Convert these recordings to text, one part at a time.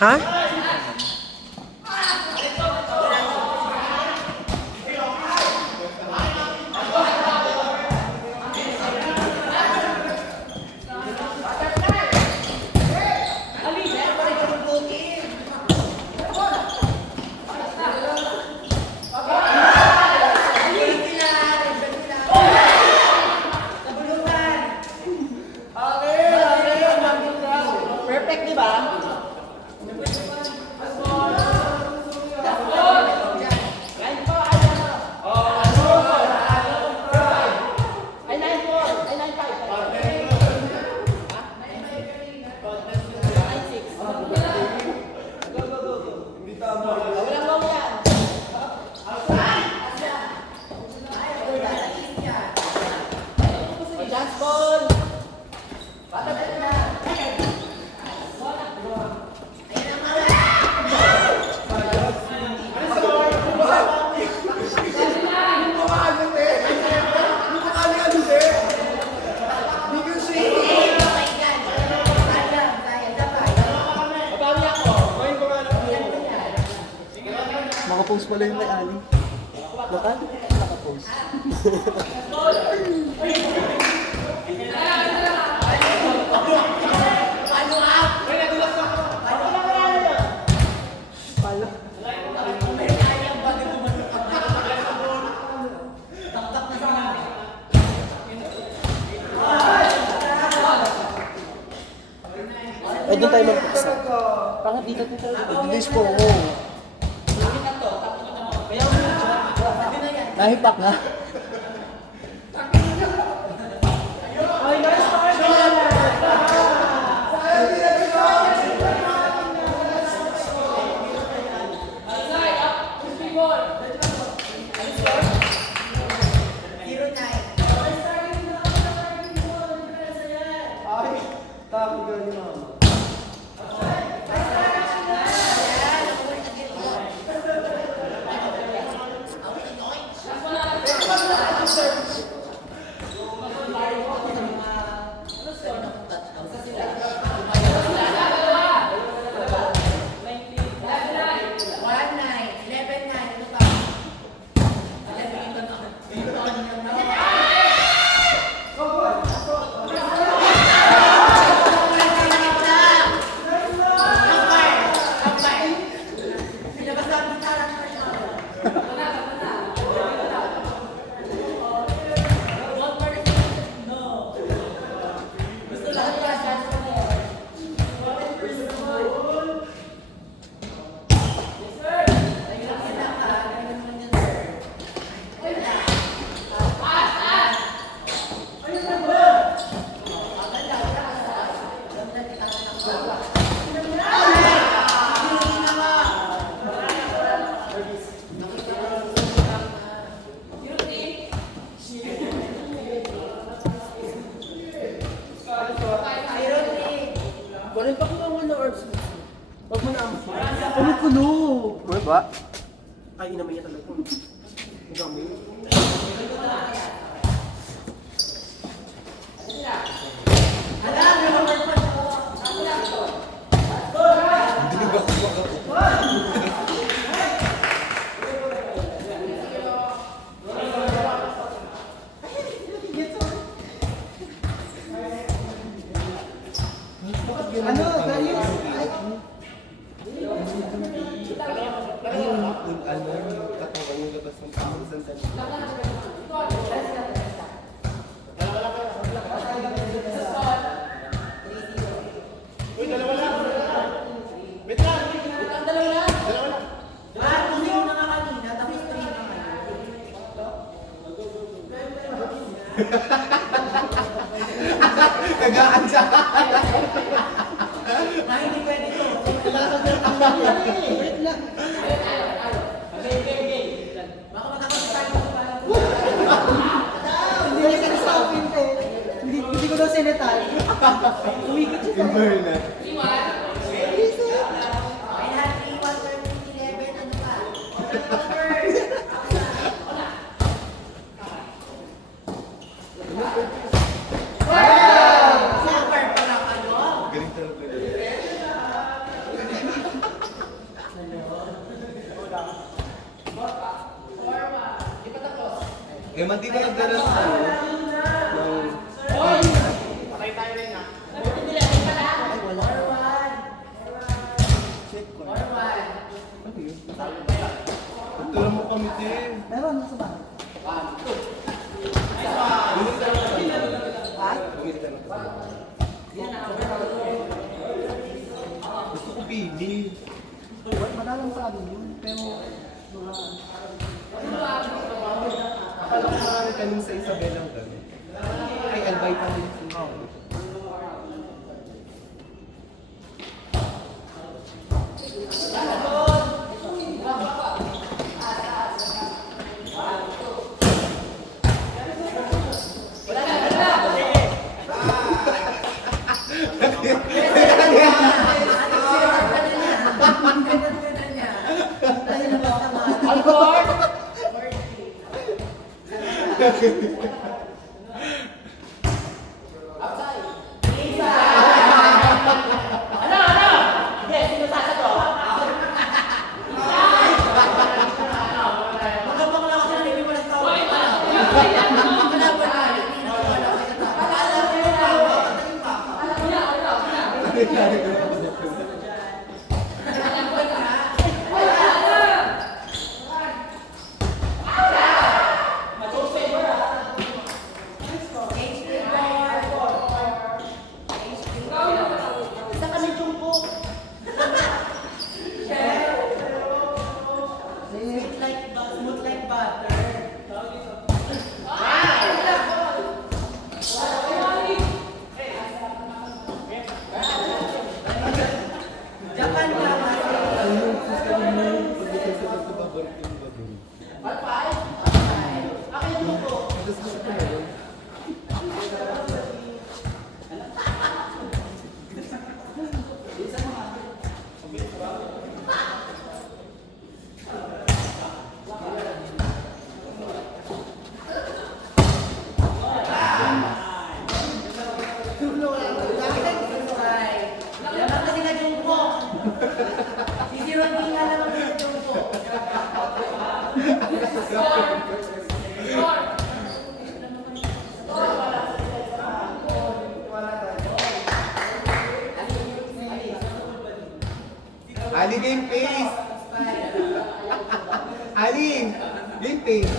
Ha? Perfect, di ba? Nakapost pala yung may Ali. Lokal? Nakapost. Eh, doon tayo mag-puksa. Bakit dito? Bilis po ako. Nahipak nga. Walang pa kung mga orbs. Huwag mo na ang Puno-puno! Ano ba? Ay, inamin niya talaga. Ang dami. Ano? Darius? Katawan yung labas ng tao sa Nagaan siya. Ay, hindi pwede to. Wait lang. Baka magkakasin tayo sa bahay. Hindi niya sinasawin ko. Hindi ko daw sinetal. Umikot siya sa akin. Ay, happy 1:11, ano ka? Galing talaga. Eh, mati ba nagdala sa ano? Check ko. Ano yun? Pagtala mo kami, te. Meron sa bahay. Bumili ka ng kasama. Ha? Bumili ka ng kasama. Gusto ko pili. Madalang sa amin yun. Pero, mga... Akala ko marami kanina sa Isabel ang gano'n. Ay, albay pa rin. Ali, game pace! Ali! Game pace!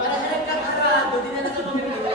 Para sa nagkakarado, dinala sa pamilya.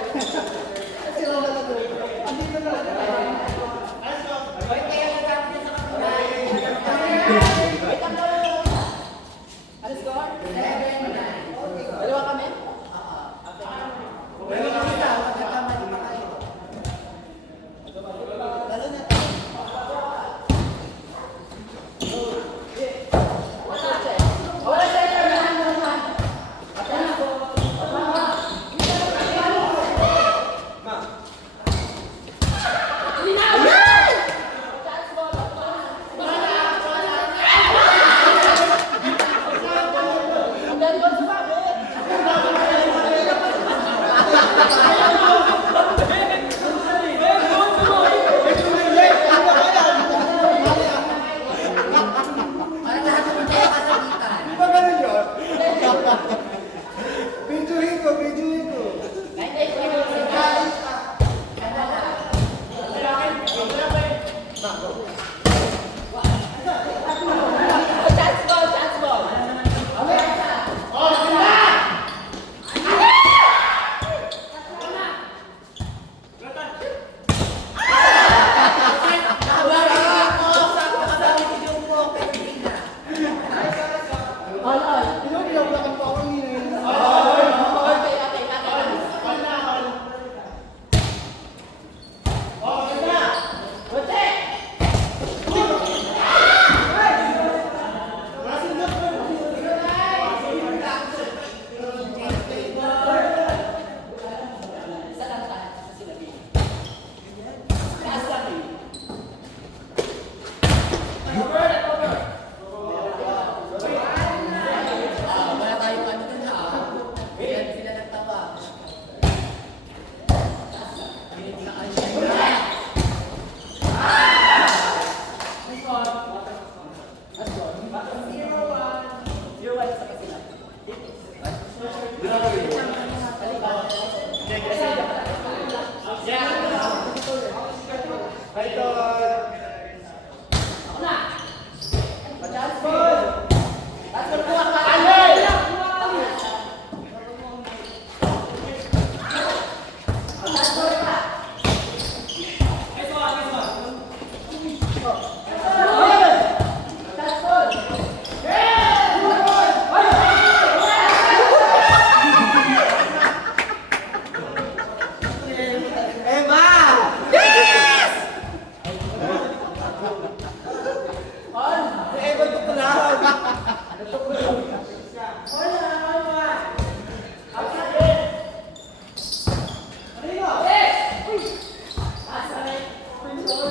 Anong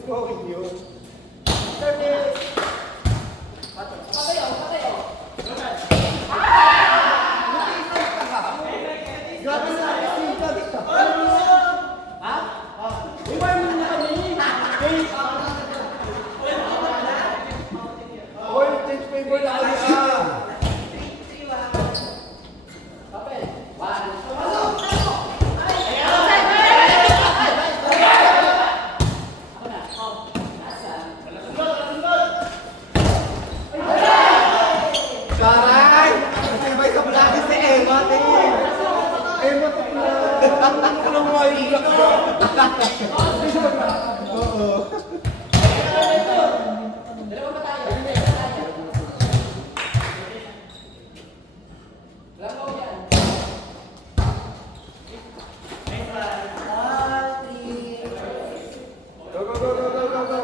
flowing yun? Grabe sa akin. Oy, change favor na kayo. Taray! Sabay sa plagi si Emma, tingin. Emma to plagi. Anong may iyak ba? Oo. Go, go, go, go, go, go, go.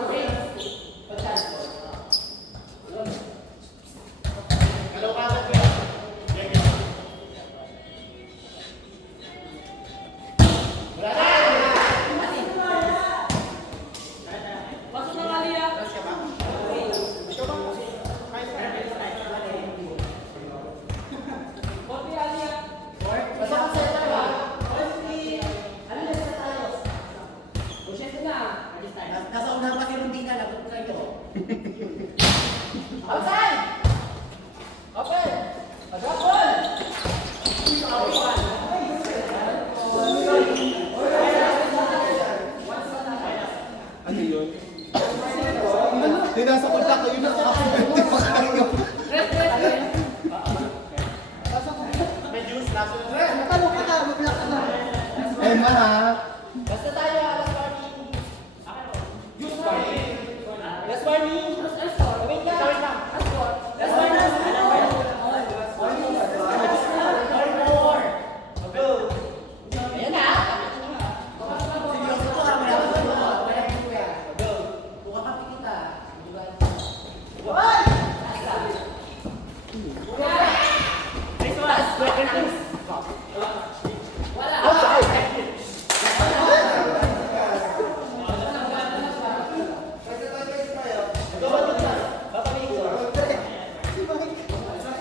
Nasa una pa si Rondina, lagot ko kayo. Ano yun? Hindi nasa kontak ko yun, nakakapagpente pa kayo. Matanong ka na, mablock ka na. Emma ha? Basta tayo, alas party. Alas party. Wait lang. Alas party. Ayan na. Seryoso ko, wala ka kuya. Buka ka kita. Hoy!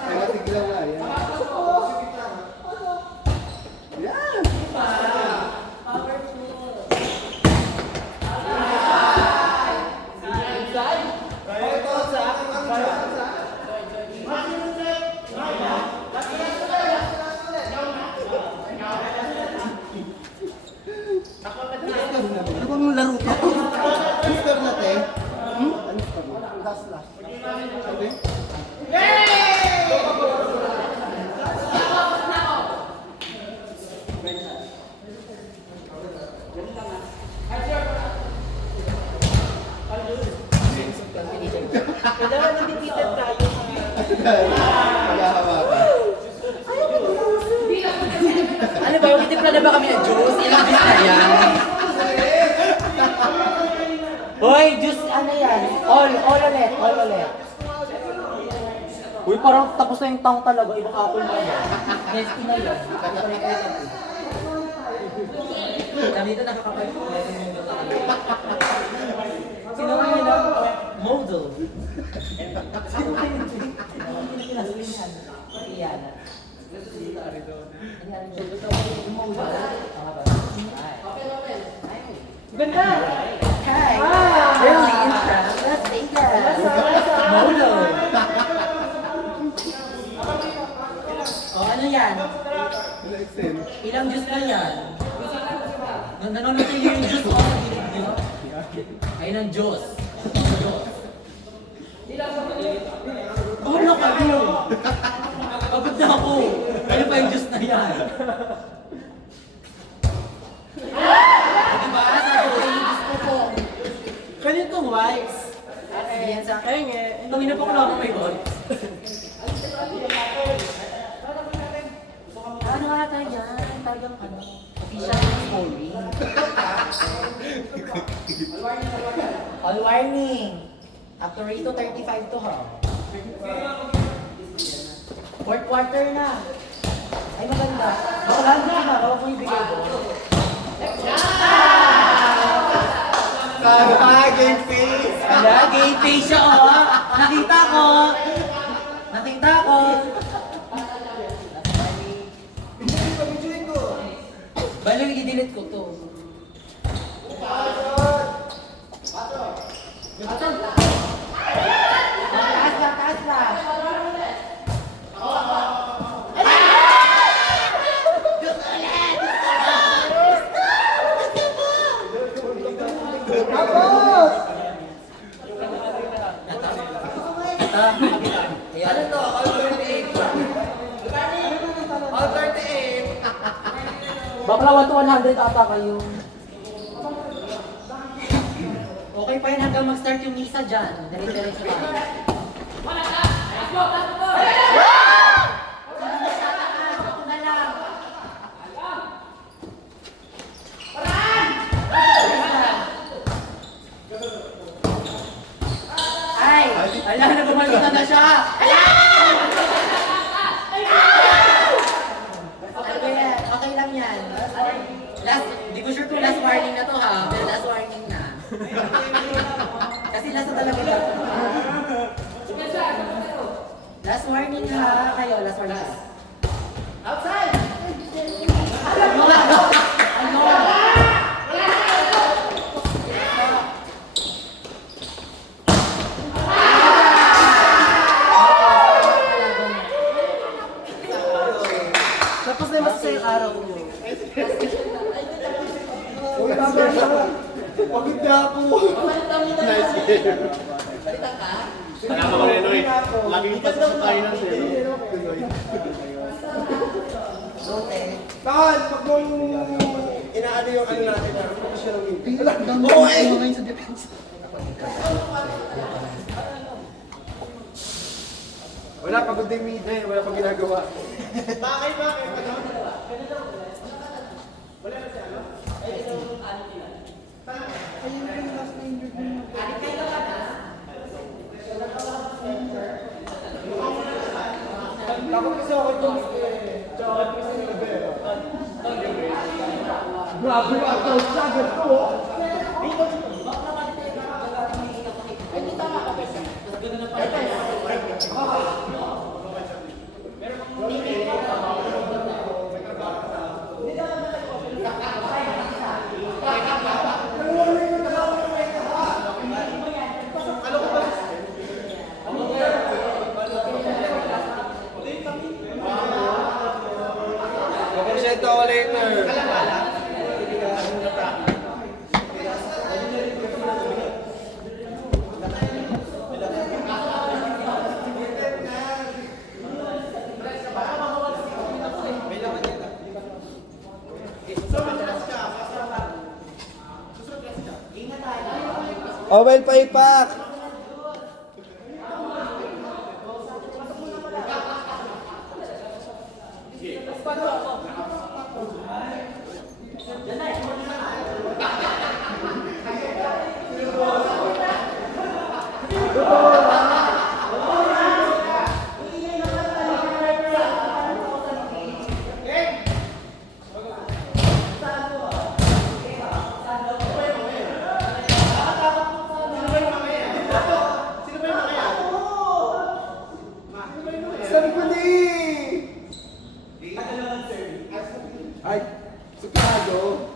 Emma, tigil nga yan. Yan! Ano bang laro ka? Ano score na, te? Ano score na? Last last. Sabi? Kailangan nandititan tayo. Paghahawakan. Ano ba, magtitimpla na ba kami ng juice? Ilang juice na yan? Hoy, juice ano yan? All ulit. Uy, parang tapos na yung taong talaga. Ibang apple na yan. Next na yan. Kanina nakakapay ko. Sino nga yun lang? Model. Sino nga yun? Iyan. Ganda! Hi! Really impressed. Let's take that. Model. Oh, ano yan? Wala extend. Ilang juice na yan? Nanonood yung juice ko sa gilid nyo? Ayun ang juice. Ano kayo? Pagod na ako. Ano pa yung juice na yan? Diba? Sabi ko yung juice ko po. Ganito, wipes. Ayan sa akin. Ayun nga. Tawin na po ko lang may voice. ata yan. Talagang ano, official scoring. All warning. After rito, 35 to ha. Fourth quarter na. Ay, maganda. Maganda na. Bawag mo yung bigay ko. Sana, game face! Wala, game face siya oh. Nakita ko. Nakita ko. Balo, i-delete ko to. Taas lang, taas lang. Tapos! Ano to? All 38! Bakla 1 to 100 ata kayo. Okay pa yan hanggang mag-start yung misa dyan. Dire-diretso tayo. Ay! Ala na, bumalikan na siya! Okay lang yan. Last, di ko sure kung last warning na to ha, pero last warning na. Kasi last na talaga yan. Last warning ha, kayo, last warning. Outside! Ano? Tapos na yung masasayang araw mo. Uy, tama na! Pagod na ako! Nice game! Wala ka Moreno eh. Laging pasok sa finals eh. Tal, pag mong inaano yung ano natin na professional game. Oo eh! Ngayon sa defense. Wala, pagod na yung mid eh. Wala pang ginagawa. Bakit? Dapat kasi ako itong tsaka kasi yung Rivera. Grabe ka ito! Sagad ko! Paporsyento ako later. Owel pa ipak! Sabi ko na Ay, sigurado.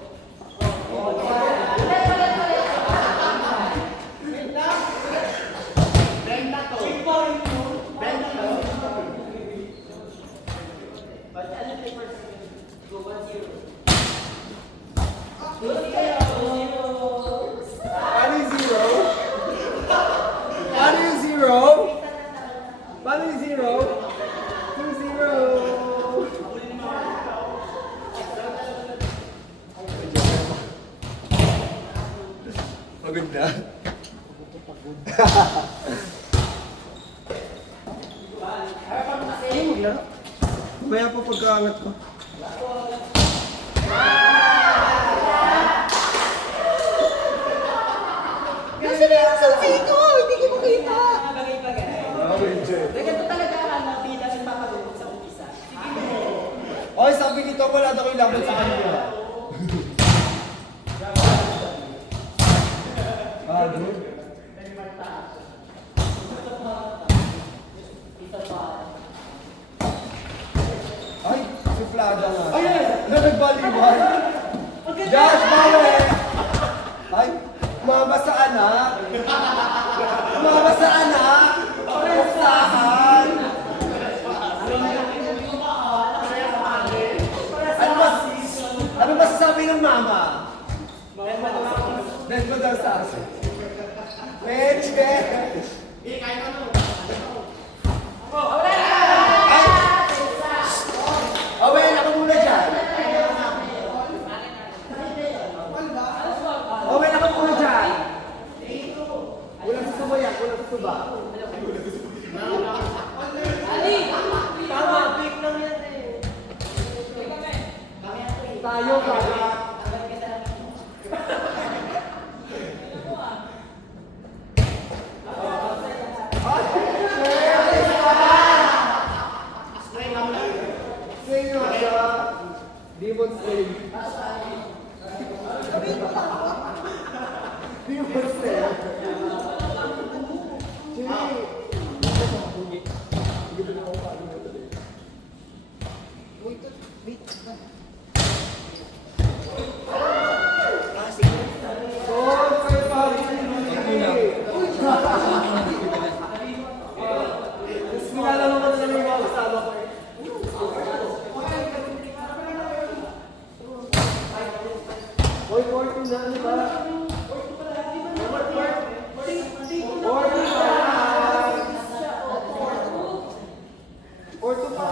Paano yung zero? Paano yung zero? Paano yung zero? 2-0. Pagod na. Ay, maglaro. Mamaya po pagkaangat ko. Kasi na yung susi ko! Hindi ko makita! Ganito talaga ano, bida si Papa Dudut sa umpisa. Oy, sabi nito, wala na ko yung laban sa kanila. Ah, dude. Ay, suplada nga. Ay, nagbaliwan. Josh, bawi! Ay, umaba sa anak. Umaba sa anak. Pagsahan. Ano masasabi ng mama? Dahil ba daw sa aso? Leche! Ay! Owen, ako muna dyan. Owen, ako muna dyan. Walang susubayan, walang susuba. Tama, pick lang yan eh. Tayo, para. Sino siya? Demon Slayer. Demon Slayer. Hoy, 14 na, ano ba? 14 pa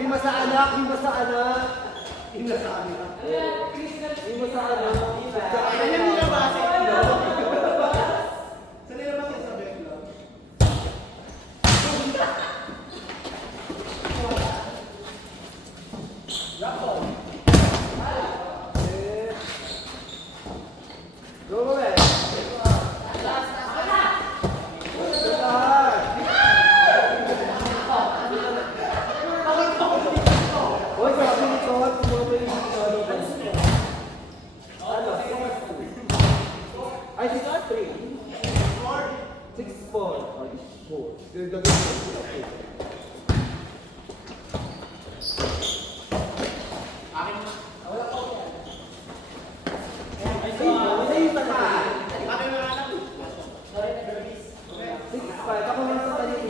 Lima sa anak, lima sa anak. Lima sa anak. Lima sa anak. Kaya nila ba sa ilo? Sa nila ba sa beklo? Rako. Go away. Hoy, sabi nito, tumabay yung ano? Ay, 6-3. 6-4. Ay, 4. Ako muna sa tanin.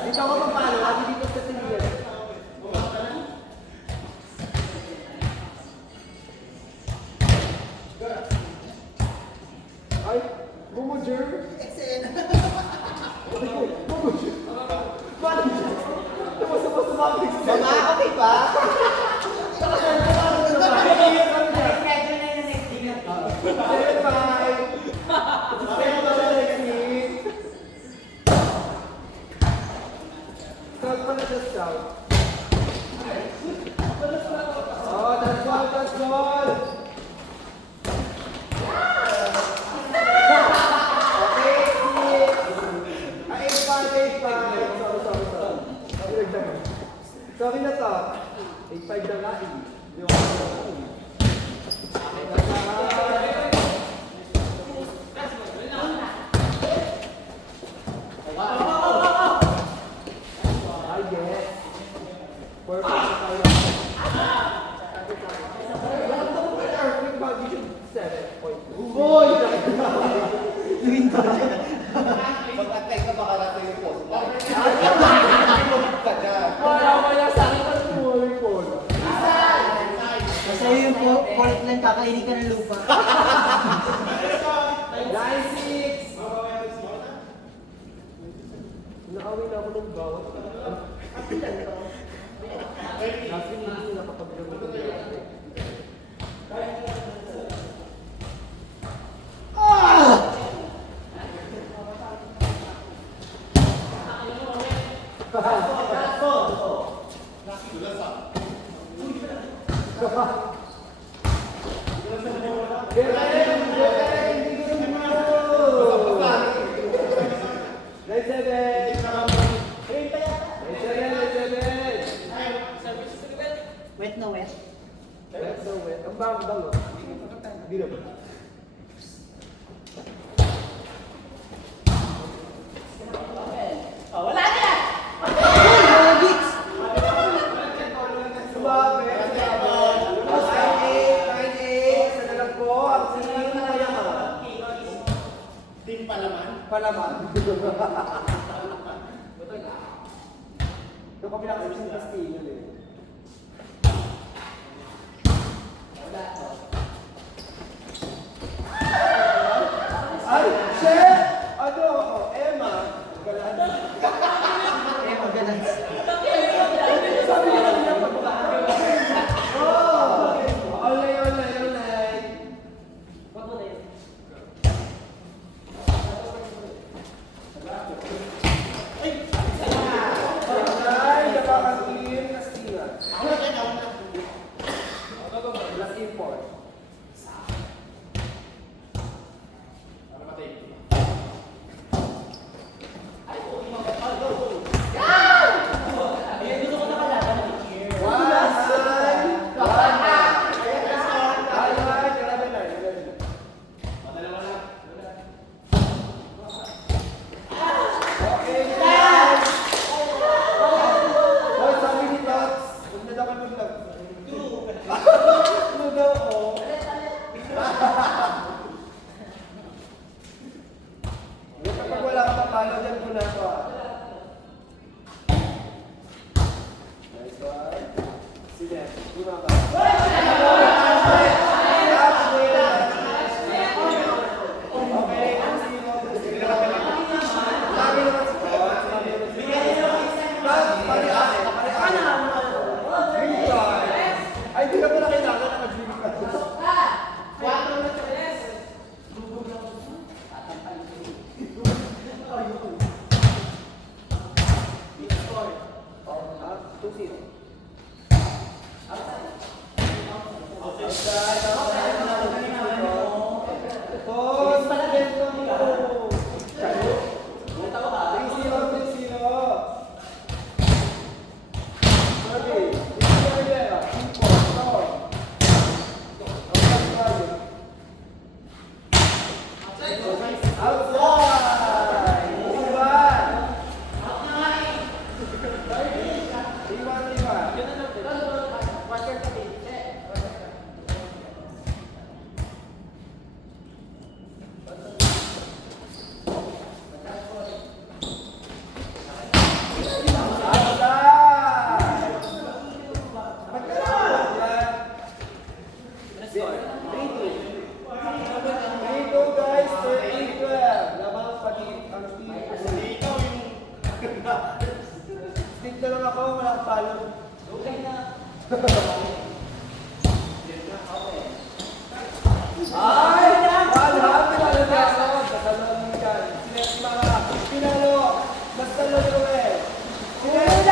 Dito ako papalo, lagi dito sa tanin. Ay, Bumujer. Bumujer. Mama, okay ba? Oh, that's all, that's all. Sorry na to. 8-5 na nga eh. Di ba? I guess. Perfect na tayo. Earthquake magnitude 7.2. Boy! Pag-atay ka baka dahilan kakainin ka ng lupa. 9-6! Nakawin na ako ng bawat. Last week, hindi nakapag-gamit ng bawat. Wet na wet. Ang bang-bang oh. Hindi na ba? Sumabi. 9-8 sa dalag ko. Ang sinin na kaya ka. Team Palaman. Palaman. Doon kami nakasing Castillo eh. Ay, shit! Ano ako? Emma. Galaan. Eh, magalas. Sabi niya kanina pag-ulaan. Oh! Online. Ay, nakakatiin Castilla. Last import. Kapag wala ka papalo, dyan ko na ito ah. Nice one. Sige, lima ka. Okay, ang sino. Lagi naman si Coach. Ay, di ka pala kailangan na mag-drink ka. Stick na lang ako, wala kang palo. Okay na. Ay! Malhap! Pinalo na ako. Kasalong mo dyan. Sinet mga pinalo. Mas talo nyo eh. Sinet!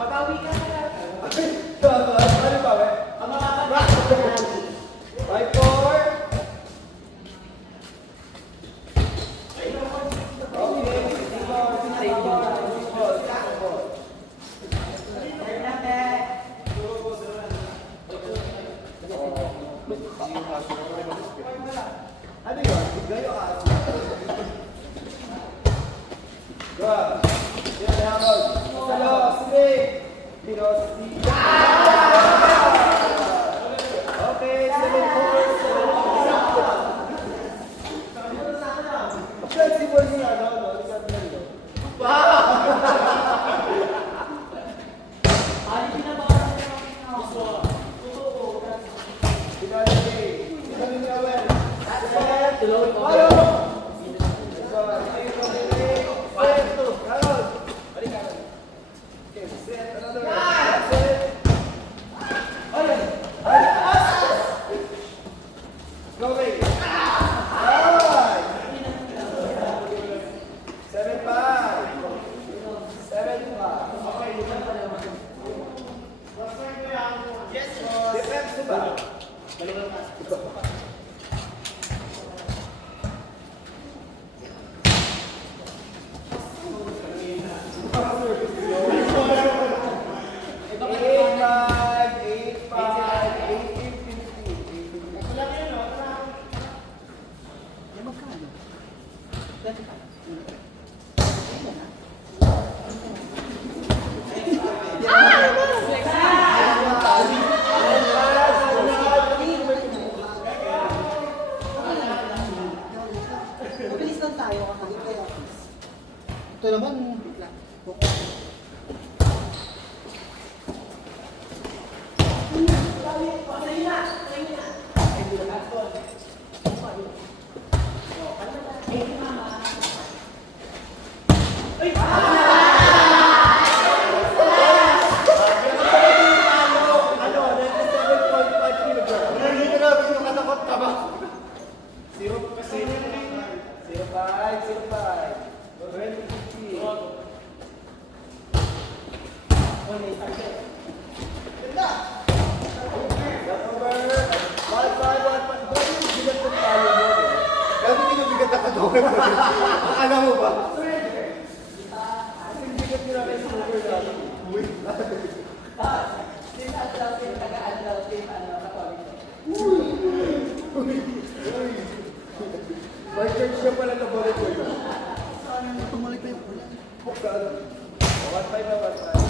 Babawi ka na lang. Ano yun? Gayo ka. Go. Yan, hamon. Salo, snake. Okay, 7-4. Flexible niya, no? Isang nilo. Mabilis lang tayo. Hindi kayo. Ito naman. Akala mo ba? Hindi ka tinakay sa over natin. Uy. May church siya pala na balik ko yun. Tumalik pa yung pula. Bukal. 1-5 na 5.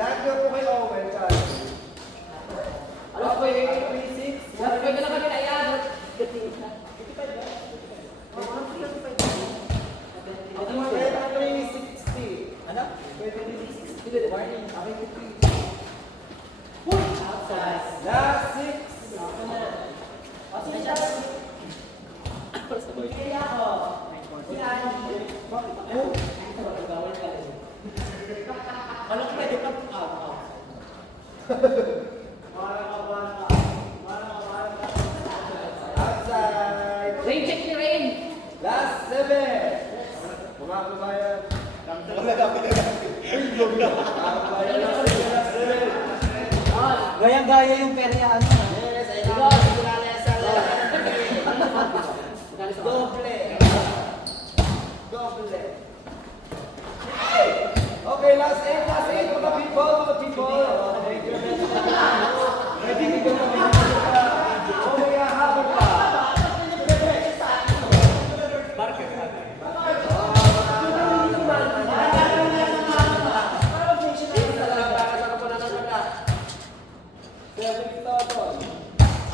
Lahat nyo po kay Owen, Charles. Okay, 3-6. Last 7. Mga kabayan. Mga kabayan. Gayang-gaya yung perya, ano ha? Doble. Doble. Okay, last eight, mga people, mga people. Ready to go kami. Okay, habol pa.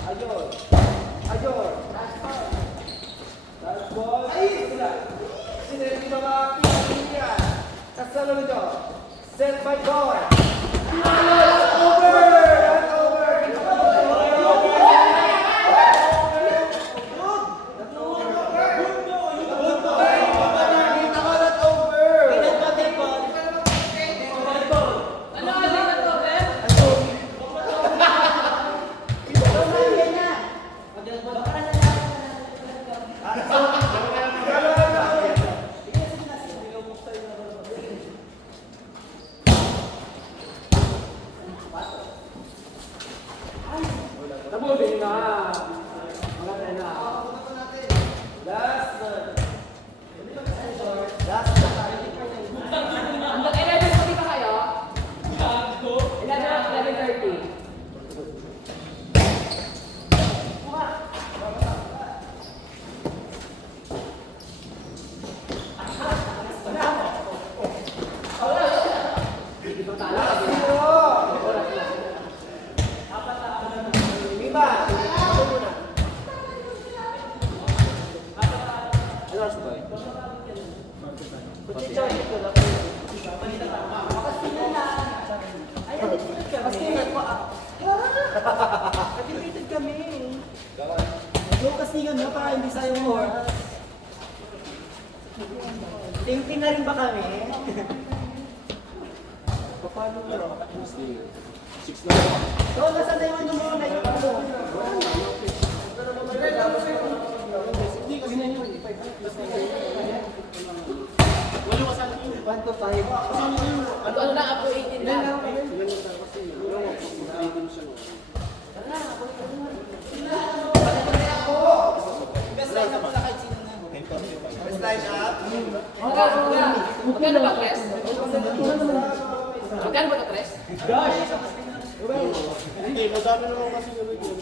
Ayon. Last ball. Sino yung mga pinagpilihan? Kasalo nito. Set by God. Over! That's over! Tabutin na. Mga na. Last one. Last one. 11:40 pa kayo? 11:30. Lima. Ako muna. Ano oras ba? Nag-repeated kami. Yung kasingan na para hindi sayang mo oras. Ting-ting na rin ba kami? Paano mo? So, nasa na yung ano mo na yung ano? One to five. Ano na ako 18 na? Best line up. Magkano ba, Tres? Magkano ba ito, Tres? Hindi, madami naman kasi gawin yun.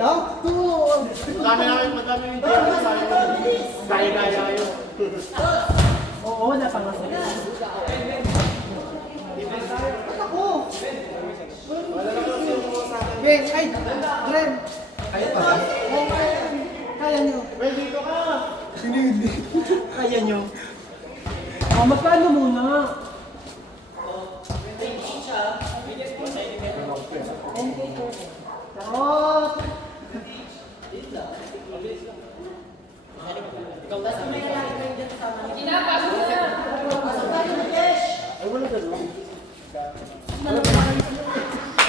No? Two. Madami yung table sa akin. Kaya yun. Oo, napangasin. Okay, ay, Glenn. Kaya pa ba? Kaya nyo. Well, dito ka. Kaya nyo. Magkano muna? Oh!